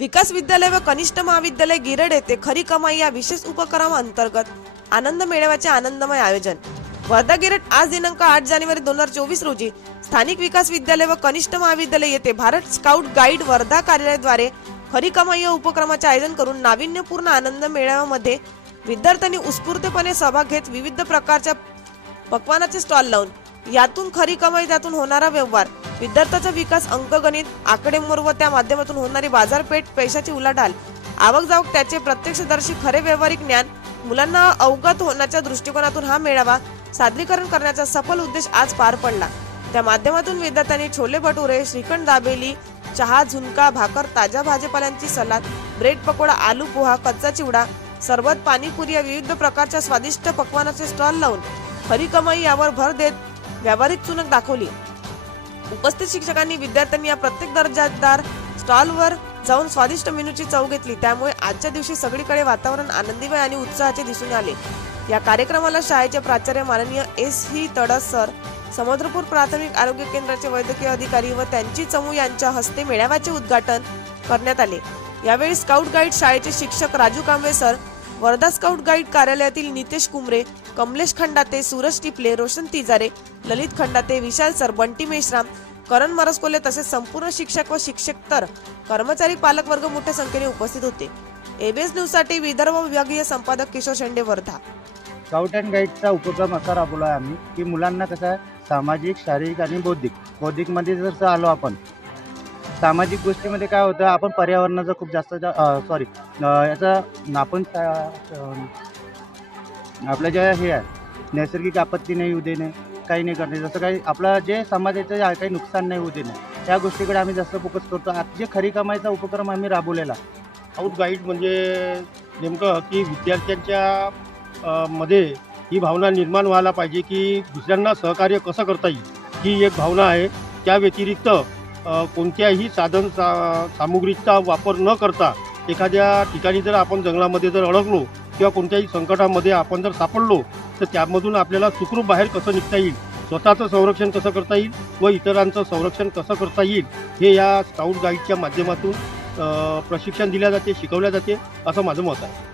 विकास विद्यालय व कनिष्ठ महाविद्यालय गिरड येथे खरी कमाई या विशेष उपक्रमाअंतर्गत आनंद मेळाव्याचे आनंदमय आयोजन. वर्धा गिरड आज दिनांक आठ जानेवारी दोन हजार चोवीस रोजी स्थानिक विकास विद्यालय व कनिष्ठ महाविद्यालय येथे भारत स्काउट गाईड वर्धा कार्यालयाद्वारे खरी कमाई या उपक्रमाचे आयोजन करून नाविन्यपूर्ण आनंद मेळाव्यामध्ये विद्यार्थ्यांनी उत्स्फूर्तपणे सहभाग घेत विविध प्रकारच्या पक्वानाचे स्टॉल लावून यातून खरी कमाई त्यातून होणारा व्यवहार. विद्यार्थ्याचा विकास अंकगणित आकडेमोड व त्या माध्यमातून होणारी बाजारपेठ पैशाची उलाढाल. आवक जावक त्याचे प्रत्यक्षदर्शी खरे व्यावहारिक ज्ञान मुलांना अवगत होण्याच्या दृष्टिकोनातून हा मेळावा सादरीकरण करण्याचा सफल उद्देश आज पार पडला. त्या माध्यमातून विद्यार्थ्यांनी छोले भटुरे श्रीखंड दाबेली चहा झुणका भाकर ताज्या भाजीपाल्यांची सलाद ब्रेड पकोडा आलू पोहा कच्चा चिवडा सरबत पाणीपुरी या विविध प्रकारच्या स्वादिष्ट पक्वानाचे स्टॉल लावून खरी कमाई यावर भर देत व्यावहारिक चुनक दाखवली. उपस्थित शिक्षकांनी विद्यार्थ्यांनी या प्रत्येक दर्जादार स्टॉलवर जाऊन स्वादिष्ट मेनूची चव घेतली. त्यामुळे आजच्या दिवशी सगळीकडे वातावरण आनंदीमय आणि उत्साहाचे दिसून आले. या कार्यक्रमाला शाळेचे प्राचार्य माननीय S H Tadas sir Samudrapur प्राथमिक आरोग्य केंद्राचे वैद्यकीय अधिकारी व त्यांची चमू यांच्या हस्ते मेळाव्याचे उद्घाटन करण्यात आले. यावेळी स्काउट गाईड शाळेचे शिक्षक Raju Kamble sir Wardha scout guide कार्यालयातील नितेश कुमरे कमलेश खंडाते सूरज टिपले रोशन तिजारे ललित खंडाते विशाल सर बंटी मेश्राम करण मरसकोले तसेच संपूर्ण शिक्षक व शिक्षक तर कर्मचारी पालक वर्ग मोठ्या संख्येने उपस्थित होते. एबीएस न्यूजसाठी विदर्भ विभागीय संपादक किशोर शेंडे वर्धा. स्काउट अँड गाईडचा उपक्रम असा राबवला आहे आम्ही की मुलांना कसं आहे सामाजिक शारीरिक आणि बौद्धिक. बौद्धिकमध्ये जर आलो आपण सामाजिक गोष्टीमध्ये काय होतं आपण पर्यावरणाचं खूप जास्त सॉरी याचं आपण अं, आपलं जे हे आहे नैसर्गिक आपत्ती नाही होऊ देणे काही नाही करणे जसं काही आपलं जे समाजाचं काही नुकसान नाही होऊ देणे त्या गोष्टीकडे आम्ही जास्त फोकस करतो. आज जे खरी कमाईचा उपक्रम आम्ही राबवलेला आउट गाईड म्हणजे नेमकं की विद्यार्थ्यांच्या मध्ये ही भावना निर्माण व्हायला पाहिजे की दुसऱ्यांना सहकार्य कसं करता येईल ही एक भावना आहे. त्या व्यतिरिक्त कोणत्याही साधन सा सामुग्रीचा वापर न करता एखाद्या ठिकाणी जर आपण जंगलामध्ये जर अडकलो किंवा कोणत्याही संकटामध्ये आपण जर सापडलो तर त्यामधून आपल्याला सुखरूप बाहेर कसं निघता येईल? स्वतःचं संरक्षण कसं करता येईल? व इतरांचं संरक्षण कसं करता येईल? हे या स्काउट गाईडच्या माध्यमातून प्रशिक्षण दिल्या जाते शिकवल्या जाते असं माझं मत आहे.